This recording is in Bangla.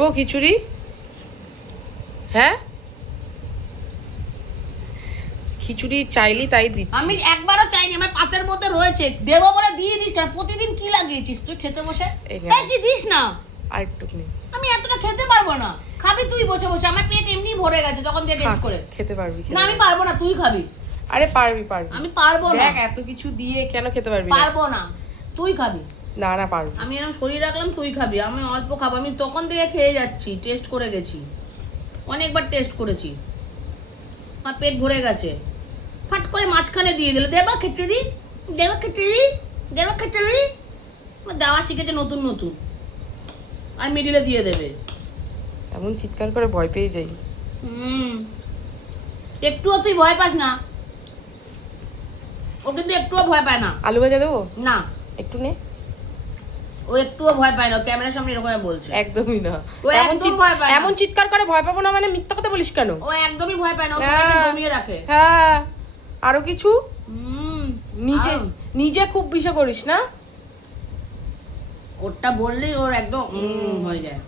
দেবো খিচুড়ি? হ্যাঁ, খিচুড়ি চাইলি তাই দিচ্ছি। আমি একবারও চাইনি, আমার পাতের মধ্যে রয়েছে, দেবো বলে দিয়ে দিস কেন? প্রতিদিন কি লাগিয়েছিস তুই খেতে বসে? কি দিস না আর একটু নে। আমি এতটা খেতে পারবো না। খাবি তুই বসে বসে, আমার পেট এমনি ভরে গেছে যখন দিয়ে টেস্ট করে। খেতে পারবি? না আমি পারবো না, তুই খাবি। আরে পারবি। আমি পারবো না। দেখ এত কিছু দিয়ে কেন খেতে পারবি না? পারবো না, তুই খাবি। না পারবো। আমি এরকম শরীর রাখলাম, তুই খাবি। আমি অল্প খাবো, আমি তখন থেকে খেয়ে যাচ্ছি, টেস্ট করে গেছি, অনেকবার টেস্ট করেছি, আমার পেট ভরে গেছে। ফাট করে মাঝখানে দিয়ে দিলে দেবা খিচুড়ি, দেবা খিচুড়ি, দেবা খিচুড়ি, দেওয়া শিখেছে নতুন নতুন, আর মিডিলে দিয়ে দেবে। এমন চিৎকার করে ভয় পেয়ে যাই। একটুও তুই ভয় পাস না, ও কিন্তু একটুও ভয় পায় না। আলু ভাজা দেবো? না, একটু নে। ও একটুও ভয় পায় না, ক্যামেরার সামনে এরকম বলছে। একদমই না। ও একদম ভয় পায় না। এমন চিৎকার করে ভয় পাবো না মানে মিথ্যা কথা বলিস কেন? ও একদমই ভয় পায় না, ও সবাইকে দমিয়ে রাখে। হ্যাঁ, আরো কিছু নিজে আরো। নিজে খুব বিষয় করিস না। ওরটা বললেই ওর একদম হয়ে যায়।